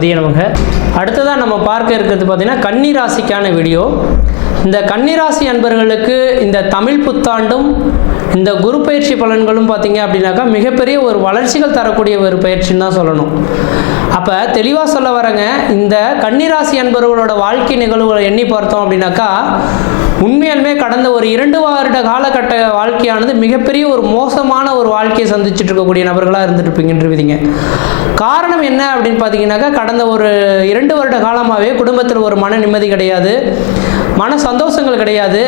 கணபதியே நமக அடுத்ததாக நம்ம பார்க்க இருக்கிறது பார்த்திங்கன்னா கன்னிராசிக்கான வீடியோ. இந்த கன்னிராசி அன்பர்களுக்கு இந்த தமிழ் புத்தாண்டும் இந்த குரு பயிற்சி பலன்களும் பார்த்தீங்க அப்படின்னாக்கா மிகப்பெரிய ஒரு வளர்ச்சிகள் தரக்கூடிய ஒரு பயிற்சின்னு தான் சொல்லணும். அப்போ தெளிவாக சொல்ல வரேங்க இந்த கன்னிராசி அன்பர்களோட வாழ்க்கை நிகழ்வுகளை எண்ணி பார்த்தோம் அப்படின்னாக்கா உண்மையாலுமே கடந்த ஒரு இரண்டு வருட காலகட்ட வாழ்க்கையானது மிகப்பெரிய ஒரு மோசமான ஒரு வாழ்க்கையை சந்திச்சுட்டு இருக்கக்கூடிய நபர்களாக இருந்துட்டு காரணம் என்ன அப்படின்னு பார்த்தீங்கன்னாக்கா கடந்த ஒரு இரண்டு வருட காலமாகவே குடும்பத்தில் ஒரு மன நிம்மதி கிடையாது. மன சந்தோஷங்கள் கிடையாது.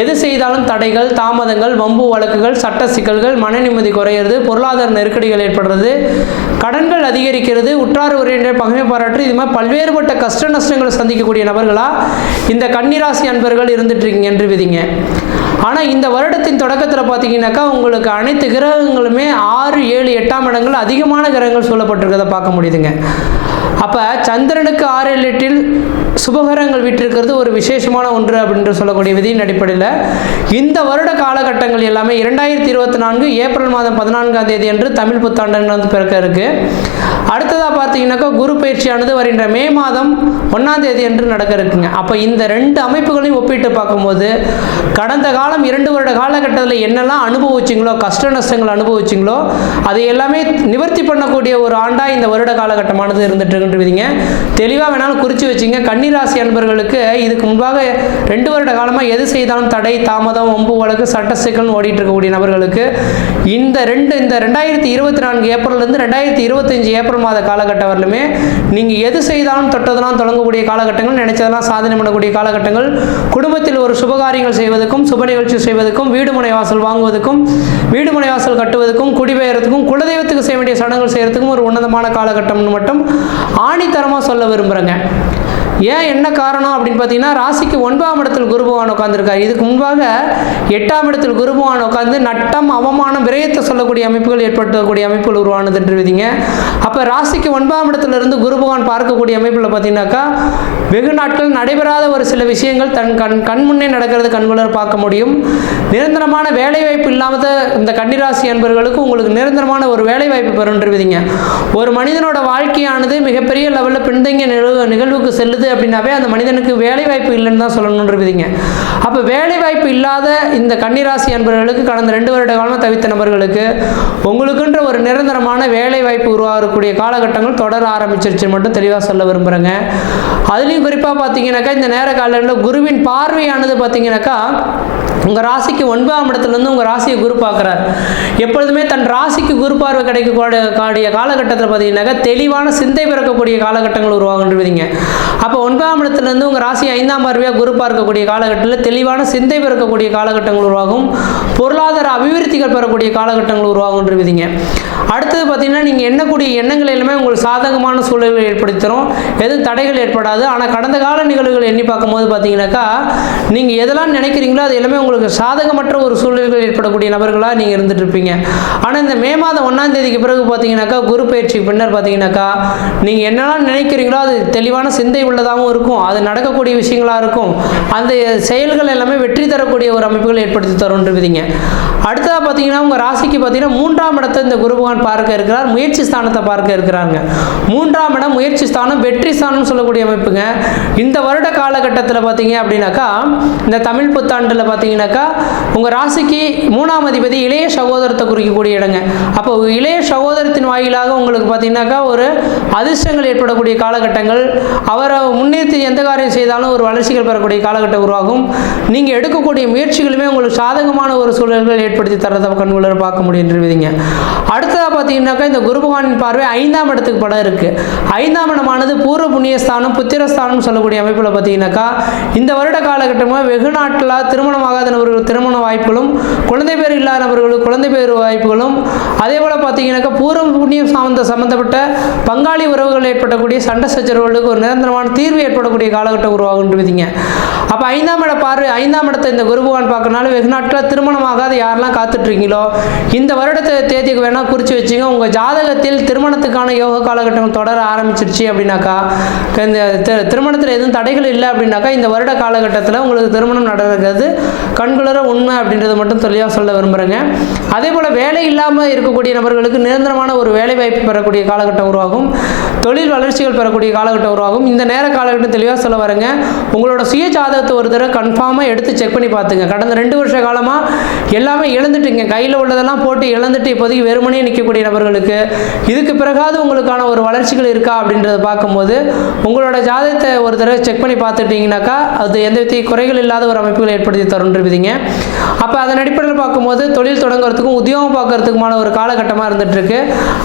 எது செய்தாலும் தடைகள் தாமதங்கள் வம்பு வழக்குகள் சட்ட சிக்கல்கள் மன நிம்மதி குறையிறது பொருளாதார நெருக்கடிகள் ஏற்படுறது கடன்கள் அதிகரிக்கிறது உற்றார் உறவினர் பகைமை பாராட்டு இது மாதிரி பல்வேறுபட்ட கஷ்ட நஷ்டங்களை சந்திக்கக்கூடிய நபர்களாக இந்த கன்னிராசி அன்பர்கள் இருந்துட்டு இருக்கீங்க என்று விதிங்க. ஆனால் இந்த வருடத்தின் தொடக்கத்தில் பார்த்தீங்கன்னாக்கா உங்களுக்கு அனைத்து கிரகங்களுமே ஆறு ஏழு எட்டாம் இடங்கள் அதிகமான கிரகங்கள் சொல்லப்பட்டிருக்கிறத பார்க்க முடியுதுங்க. அப்போ சந்திரனுக்கு ஆறு ஏழு எட்டில் சுபகரங்கள் விட்டிருக்கிறது ஒரு விசேஷமான ஒன்று அப்படின்ற சொல்லக்கூடிய விதியின் அடிப்படையில் இந்த வருட காலகட்டங்கள் எல்லாமே இரண்டாயிரத்தி இருபத்தி நான்கு ஏப்ரல் மாதம் பதினான்காம் தேதி அன்று தமிழ் புத்தாண்டு வந்து பிறக்க இருக்கு. அடுத்ததாக பார்த்தீங்கன்னாக்கா குரு பயிற்சியானது வருகின்ற மே மாதம் ஒன்றாம் தேதி என்று நடக்க இருக்குங்க. அப்போ இந்த ரெண்டு அமைப்புகளையும் ஒப்பிட்டு பார்க்கும்போது கடந்த காலம் இரண்டு வருட காலகட்டத்தில் என்னெல்லாம் அனுபவிச்சிங்களோ கஷ்ட நஷ்டங்கள் அனுபவிச்சிங்களோ அதை எல்லாமே நிவர்த்தி பண்ணக்கூடிய ஒரு ஆண்டாக இந்த வருட காலகட்டமானது இருந்துட்டு இருக்குன்றீங்க தெளிவாக வேணாலும் குறித்து வச்சுங்க. கன்னிராசி அன்பர்களுக்கு இதுக்கு முன்பாக ரெண்டு வருட காலமாக எது செய்தாலும் தடை தாமதம் ஒம்பு வழக்கு சட்ட சிக்கல்னு ஓடிட்டு இருக்கக்கூடிய நபர்களுக்கு இந்த ரெண்டு இந்த ரெண்டாயிரத்தி இருபத்தி நான்கு ஏப்ரல்லேருந்து ரெண்டாயிரத்தி இருபத்தஞ்சு ஏப்ரல் மாத காலகட்டம் வரலுமே நீங்கள் எது செய்தாலும் தொட்டதெல்லாம் தொடங்கக்கூடிய காலகட்டங்கள் நினைச்சதெல்லாம் சாதனை பண்ணக்கூடிய காலகட்டங்கள். குடும்பத்தில் ஒரு சுபகாரியங்கள் செய்வதற்கும் சுப நிகழ்ச்சி செய்வதற்கும் வீடு முனை வாசல் வாங்குவதற்கும் வீடு முனை வாசல் கட்டுவதற்கும் குடிபெயர்த்துக்கும் குலதெய்வத்துக்கு செய்ய வேண்டிய சடங்குகள் செய்யறதுக்கும் ஒரு உன்னதமான காலகட்டம்னு மட்டும் ஆணித்தரமாக சொல்ல விரும்புகிறேங்க ஏன் என்ன காரணம் அப்படின்னு பார்த்தீங்கன்னா ராசிக்கு ஒன்பதாம் இடத்தில் குரு பகவான் உட்காந்துருக்காரு இதுக்கு முன்பாக எட்டாம் இடத்தில் குரு பகவான் உட்காந்து நட்டம் அவமானம் விரயத்தை சொல்லக்கூடிய அமைப்புகள் ஏற்படுத்தக்கூடிய அமைப்புகள் உருவானது என்று விதிங்க அப்போ ராசிக்கு ஒன்பதாம் இடத்துல இருந்து குரு பகவான் பார்க்கக்கூடிய அமைப்பில் பார்த்தீங்கன்னாக்கா வெகு நாட்கள் நடைபெறாத ஒரு சில விஷயங்கள் தன் கண் கண் முன்னே நடக்கிறது கண்குளர் பார்க்க முடியும். நிரந்தரமான வேலை வாய்ப்பு இல்லாத இந்த கன்னிராசி அன்பர்களுக்கு உங்களுக்கு நிரந்தரமான ஒரு வேலை வாய்ப்பு ஒரு மனிதனோட வாழ்க்கையானது மிகப்பெரிய லெவலில் பின்தங்கிய நிகழ்வு நிகழ்வுக்கு செல்லுது அப்படின்னாவே அந்த மனிதனுக்கு வேலை வாய்ப்பு இல்லைன்னு தான் சொல்லணுன்றவிதிங்க அப்போ வேலை வாய்ப்பு இல்லாத இந்த கன்னிராசி அன்பர்களுக்கு கடந்த ரெண்டு வருட காலமாக தவித்த நபர்களுக்கு உங்களுக்குன்ற ஒரு நிரந்தரமான வேலை வாய்ப்பு உருவாகக்கூடிய காலகட்டங்கள் தொடர ஆரம்பிச்சிருச்சு மட்டும் தெளிவாக சொல்ல விரும்புகிறேங்க அதுலேயும் குறிப்பாக பார்த்தீங்கன்னாக்கா இந்த நேர காலங்களில் குருவின் பார்வையானது பார்த்தீங்கன்னாக்கா உங்கள் ராசிக்கு ஒன்பதாம் இடத்துலேருந்து உங்கள் ராசியை குரு பார்க்குறார். எப்பொழுதுமே தன் ராசிக்கு குரு பார்வை கிடைக்கக்கூடிய காலகட்டத்தில் பார்த்தீங்கன்னாக்கா தெளிவான சிந்தை பிறக்கக்கூடிய காலகட்டங்கள் உருவாகுன்றீங்க அப்போ அப்போ ஒன்பதாம் இடத்துலேருந்து உங்கள் ராசி ஐந்தாம் பார்வையாக குரு பார்க்கக்கூடிய காலகட்டத்தில் தெளிவான சிந்தை பிறக்கக்கூடிய காலகட்டங்கள் உருவாகும். பொருளாதார அபிவிருத்திகள் பெறக்கூடிய காலகட்டங்கள் உருவாகுன்றீங்க அடுத்தது பார்த்தீங்கன்னா நீங்கள் எண்ணக்கூடிய எண்ணங்கள் எல்லாமே உங்களுக்கு சாதகமான சூழல்களை ஏற்படுத்தி தரும் எதுவும் தடைகள் ஏற்படாது. ஆனால் கடந்த கால நிகழ்வுகள் எண்ணி பார்க்கும்போது பார்த்தீங்கன்னாக்கா நீங்கள் எதெல்லாம் நினைக்கிறீங்களோ அது எல்லாமே உங்களுக்கு சாதகமற்ற ஒரு சூழல்கள் ஏற்படக்கூடிய நபர்களாக நீங்கள் இருந்துட்டு இருப்பீங்க. ஆனால் இந்த மே மாதம் ஒன்றாம் தேதிக்கு பிறகு பார்த்தீங்கன்னாக்கா குரு பயிற்சி பின்னர் பார்த்தீங்கன்னாக்கா நீங்கள் என்னெல்லாம் நினைக்கிறீங்களோ அது தெளிவான சிந்தை உள்ளதாகவும் இருக்கும் அது நடக்கக்கூடிய விஷயங்களாக இருக்கும். அந்த செயல்கள் எல்லாமே வெற்றி தரக்கூடிய ஒரு அமைப்புகள் ஏற்படுத்தி தரும்ன்றவிதிங்க அடுத்ததாக பார்த்தீங்கன்னா உங்கள் ராசிக்கு பார்த்தீங்கன்னா மூன்றாம் இடத்தை இந்த குருபகவான் பார்க்க இருக்கிறார் முயற்சி ஸ்தானத்தை பார்க்க இருக்கிறாங்க மூன்றாம் இடம் முயற்சி ஸ்தானம் வெற்றி ஸ்தானம் சொல்லக்கூடிய அமைப்புங்க. இந்த வருட காலகட்டத்தில் பார்த்தீங்க அப்படின்னாக்கா இந்த தமிழ் புத்தாண்டில் பார்த்தீங்கன்னாக்கா உங்கள் ராசிக்கு மூணாம் அதிபதி இளைய சகோதரத்தை குறிக்கக்கூடிய இடங்க. அப்போ இளைய சகோதரத்தின் வாயிலாக உங்களுக்கு பார்த்தீங்கன்னாக்கா ஒரு அதிர்ஷ்டங்கள் ஏற்படக்கூடிய காலகட்டங்கள். அவரை முன்னேற்றி எந்த காரியம் செய்தாலும் ஒரு வளர்ச்சிகள் பெறக்கூடிய காலகட்டம் உருவாகும். நீங்கள் எடுக்கக்கூடிய முயற்சிகளுமே உங்களுக்கு சாதகமான ஒரு சூழல்கள் ஏற்படுத்தி தரதை கண்குள்ள பார்க்க முடியுன்றீங்க அடுத்ததாக பார்த்தீங்கன்னாக்கா இந்த குருபகவானின் பார்வை ஐந்தாம் இடத்துக்கு படம் இருக்குது ஐந்தாம் இடமானது பூர்வ புண்ணியஸ்தானம் புத்திரஸ்தானம் சொல்லக்கூடிய அமைப்பில் பார்த்தீங்கன்னாக்கா இந்த வருட காலகட்டமாக வெகு நாட்டில் திருமணமாகாத நபர்கள் திருமண வாய்ப்புகளும் குழந்தை பேர் இல்லாத நபர்களுக்கு குழந்தை பேர் வாய்ப்புகளும் அதே போல் பார்த்தீங்கன்னாக்கா பூர்வ புண்ணியம் சார்ந்த சம்பந்தப்பட்ட பங்காளி உறவுகள் ஏற்படக்கூடிய சண்டை சச்சரவுகளுக்கு ஒரு நிரந்தரமான தீர்வு ஏற்படக்கூடிய காலகட்டம் உருவாகுன்றீங்க அப்போ ஐந்தாம் இட பார்வை ஐந்தாம் இடத்தை இந்த குருபகவான் பார்க்கறனால வெகு நாட்களில் திருமணமாகாத யாரெல்லாம் காத்துட்ருக்கீங்களோ இந்த வருடத்தை தேதிக்கு வேணால் குறித்து வச்சுங்க. உங்கள் ஜாதகத்தில் திருமணத்துக்கான யோக காலகட்டங்கள் தொடர ஆரம்பிச்சிருச்சு அப்படின்னாக்கா இந்த திருமணத்தில் எதுவும் தடைகள் இல்லை அப்படின்னாக்கா இந்த வருட காலகட்டத்தில் உங்களுக்கு திருமணம் நடக்கிறது கண்குளர உண்மை அப்படின்றத மட்டும் தெளிவாக சொல்ல விரும்புகிறேங்க அதே போல் வேலை இல்லாமல் இருக்கக்கூடிய நபர்களுக்கு நிரந்தரமான ஒரு வேலை வாய்ப்பு பெறக்கூடிய காலகட்டம் உருவாகும். தொழில் வளர்ச்சிகள் பெறக்கூடிய காலகட்டம் உருவாகும். இந்த நேர காலகட்டம் தெளிவாக சொல்ல வரேங்க. உங்களோட சுய ஜாதகத்தை ஒரு தடவை கன்ஃபார்மாக எடுத்து செக் பண்ணி பார்த்துங்க. கடந்த ரெண்டு வருஷ காலமாக எல்லாமே இழந்துட்டுங்க. கையில் உள்ளதெல்லாம் போட்டு இழந்துட்டு இப்போதைக்கு வெறுமனே நிற்கக்கூடிய நபர்களுக்கு இதுக்கு பிறகாவது உங்களுக்கான ஒரு வளர்ச்சிகள் இருக்கா அப்படின்றத பார்க்கும்போது உங்களோட ஜாதகத்தை ஒரு தடவை செக் பண்ணி பார்த்துட்டீங்கன்னாக்கா அது எந்த வித குறைகள் இல்லாத ஒரு அமைப்புகளை ஏற்படுத்தி தருன்றிருப்பீங்க அப்போ அதன் அடிப்படையில் பார்க்கும்போது தொழில் தொடங்குறதுக்கும் உத்தியோகம் பார்க்கறதுக்குமான ஒரு காலகட்டமாக இருந்துட்டு இருக்கு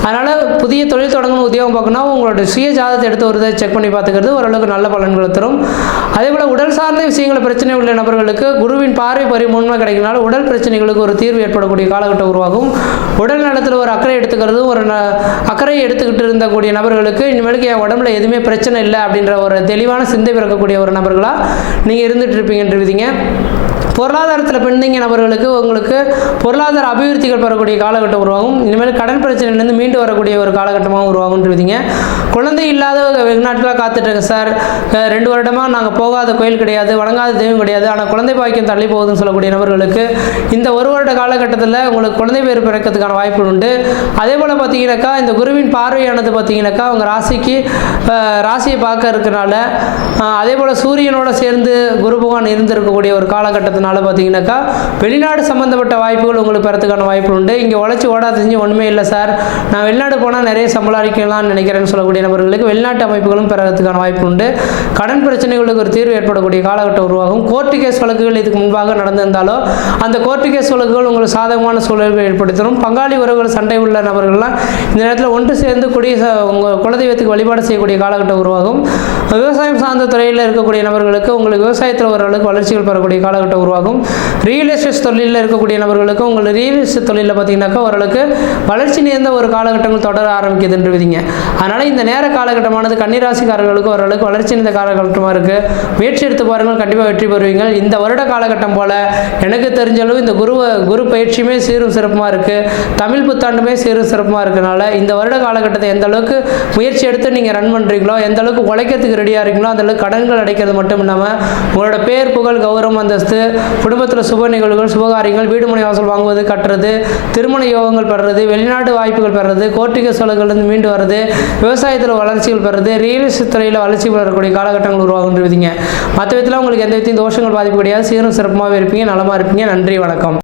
அதனால் புதிய தொழில் தொடங்கணும் உத்தியோகம் பார்க்கணும் உங்களோட சுய ஜாதகத்தை எடுத்து ஒரு தடவை செக் பண்ணி பார்த்துக்கிறது ஓரளவுக்கு நல்ல பலன்களை தரும். அதே போல் உடல் சார்ந்த விஷயங்கள் பிரச்சனை உள்ள நபர்களுக்கு குருவின் பார்வை பரிமுன்மை கிடைக்கிறனால உடல் பிரச்சனைகளுக்கு ஒரு தீர்வு ஏற்படக்கூடிய காலகட்டம் உருவாகும். உடல் நலத்தில் ஒரு அக்கறை எடுத்துக்கிறது ஒரு ந- அக்கறை எடுத்துக்கிட்டு இருந்தக்கூடிய நபர்களுக்கு இனிமேலுக்கு என் உடம்புல எதுவுமே பிரச்சனை இல்லை அப்படின்ற ஒரு தெளிவான சிந்தை பிறக்கக்கூடிய ஒரு நபர்களாக நீங்கள் இருந்துகிட்டு இருப்பீங்கன்றீங்க பொருளாதாரத்தில் பின்தங்கிய நபர்களுக்கு உங்களுக்கு பொருளாதார அபிவிருத்திகள் பெறக்கூடிய காலகட்டம் உருவாகும். இனிமேல் கடன் பிரச்சனையிலேருந்து மீண்டு வரக்கூடிய ஒரு காலகட்டமாக உருவாகுன்றீங்க குழந்தை இல்லாத வெகு நாட்களாக காத்துட்ருங்க சார் ரெண்டு வருடமாக நாங்கள் போகாத கோயில் கிடையாது வணங்காத தெய்வம் கிடையாது ஆனால் குழந்தை பாக்கியம் தள்ளி போகுதுன்னு சொல்லக்கூடிய நபர்களுக்கு இந்த ஒரு வருட காலகட்டத்தில் உங்களுக்கு குழந்தை பேர் பிறக்கிறதுக்கான வாய்ப்பு உண்டு. அதே போல் பார்த்தீங்கன்னாக்கா இந்த குருவின் பார்வையானது பார்த்தீங்கன்னாக்கா அவங்க ராசிக்கு ராசியை பார்க்க இருக்கிறனால அதே போல் சூரியனோட சேர்ந்து குரு பகவான் இருந்திருக்கக்கூடிய ஒரு காலகட்டத்தினால் பார்த்தீங்கன்னாக்கா வெளிநாடு சம்மந்தப்பட்ட வாய்ப்புகள் உங்களுக்கு பெறத்துக்கான வாய்ப்பு உண்டு. இங்கே உழைச்சி ஓடா தெரிஞ்சு ஒன்றுமே இல்லை சார். நான் வெளிநாடு போனால் நிறைய சம்பளாரிக்கலாம்னு நினைக்கிறேன்னு சொல்லக்கூடிய நபர்களுக்கு வெளிநாட்டு அமைப்புகளும் பெறத்துக்கான வாய்ப்பு உண்டு. கடன் பிரச்சனைகளுக்கு ஒரு தீர்வு ஏற்படக்கூடிய காலகட்டம் உருவாகும். கோர்ட்டு கேஸ் வழக்குகள் இதுக்கு முன்பாக நடந்திருந்தாலோ அந்த கோர்ட்டு கேஸ் வழக்குகள் உங்களுக்கு சாதகமான சூழல்களை ஏற்படுத்தணும் பங்காளி உறவுகள் சண்டை உள்ள நபர்கள்லாம் இந்த நேரத்தில் ஒன்று சேர்ந்து குடிய உங்கள் குலதெய்வத்துக்கு வழிபாடு செய்யக்கூடிய காலகட்டம் உருவாகும். விவசாயம் சார்ந்த துறையில் இருக்கக்கூடிய நபர்களுக்கு உங்களுக்கு விவசாயத்தில் ஓரளவுக்கு வளர்ச்சிகள் பெறக்கூடிய காலகட்டம் உருவாகும். ரியல் எஸ்டேட் தொழிலில் இருக்கக்கூடிய நபர்களுக்கு உங்கள் ரியல் எஸ்டேட் தொழிலில் பார்த்தீங்கன்னாக்கா ஓரளவுக்கு வளர்ச்சி நேர்ந்த ஒரு காலகட்டங்கள் தொடர ஆரம்பிக்குதுன்னு விதிங்க அதனால் இந்த நேர காலகட்டமானது கன்னிராசிக்காரர்களுக்கு ஓரளவுக்கு வளர்ச்சி நிறைந்த காலகட்டமாக இருக்குது முயற்சி எடுத்து பாருங்கள் கண்டிப்பாக வெற்றி பெறுவீங்க. இந்த வருட காலகட்டம் போல் எனக்கு தெரிஞ்ச அளவு இந்த குரு குரு பயிற்சியுமே சீரும் சிறப்புமாக இருக்குது தமிழ் புத்தாண்டுமே சீரும் சிறப்புமாக இருக்கனால இந்த வருட காலகட்டத்தை எந்த அளவுக்கு முயற்சி எடுத்து நீங்கள் ரன் பண்ணுறீங்களோ எந்த அளவுக்கு உழைக்கிறதுக்கு ரெடியாக இருக்கீங்களோ அந்த அளவுக்கு கடன்கள் அடைக்கிறது மட்டும் இல்லாமல் உங்களோட பேர் புகழ் கௌரவம் அந்தஸ்து குடும்பத்தில் சுப நிகழ்வுகள் சுபகாரியங்கள் வீடு மனை வாசல் வாங்குவது கட்டுறது திருமண யோகங்கள் பெறுறது வெளிநாட்டு வாய்ப்புகள் பெறுறது கோர்ட்டிக சோழர்கள்லேருந்து மீண்டு வர்றது விவசாயத்தில் வளர்ச்சிகள் பெறுறது ரியல் எஸ்டேட் துறையில் வளர்ச்சி பெறக்கூடிய காலகட்டங்கள் உருவாகுன்றீங்க மற்ற விதத்தில் உங்களுக்கு எந்த விதத்தையும் தோஷங்கள் பாதிப்பு கிடையாது. சீரும் சிறப்புமாகவே இருப்பீங்க நலமாக இருப்பீங்க. நன்றி வணக்கம்.